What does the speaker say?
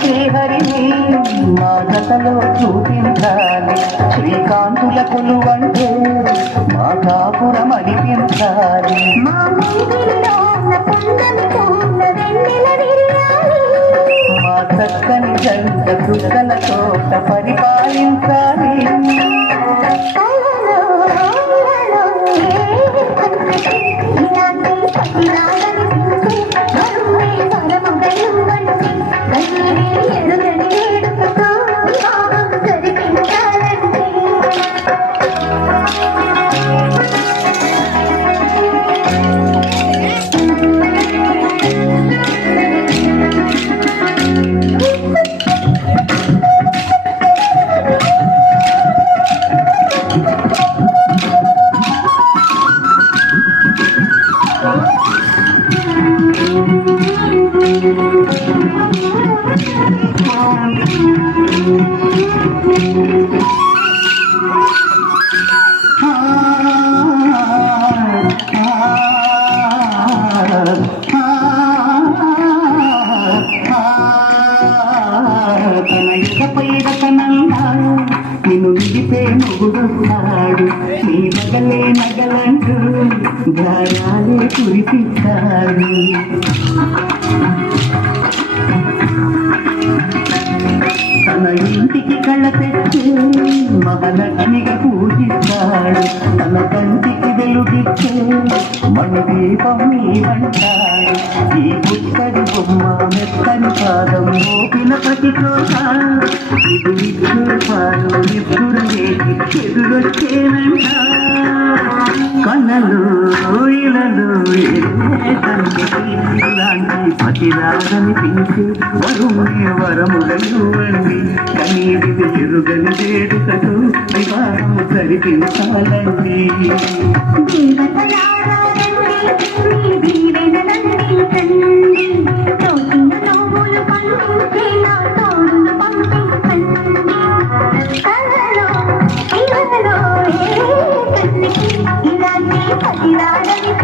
శ్రీహరిని మా జతలో చూపించాలి, శ్రీకాంతుల కొలువంటే మా కాపురం అనిపించాలి. మా చక్కని జంట చుక్కల తోట పరిపాలించాలి. నిన్ను నిలిపే మొగుడున్నాడు, నీ నగలే నగలంటూ గారాలే కురిపిస్తాడు. తన ఇంటికి కళ్ళ తెచ్చి మహాలక్ష్మిగా పూజిస్తాడు, తన కంటికి వెలుగిచ్చే మణి దీపం నీవంటాడు. ఈ పుస్తడి బొమ్మ మెత్తని పాదం మోపిన ప్రతి చోట ఇది నిద్దురు పాలు నిద్దురు వేసి ఎదురొచ్చేనంట. కళ్ళలు ఇళ్ళలు ఇలాంటి పతిరాగనిపించి వరుణ్ణి వరములయ్యండి, కనీది ఎరుగని వేడుకతో వివాహము జరిపించాలండి. ఇలాంటి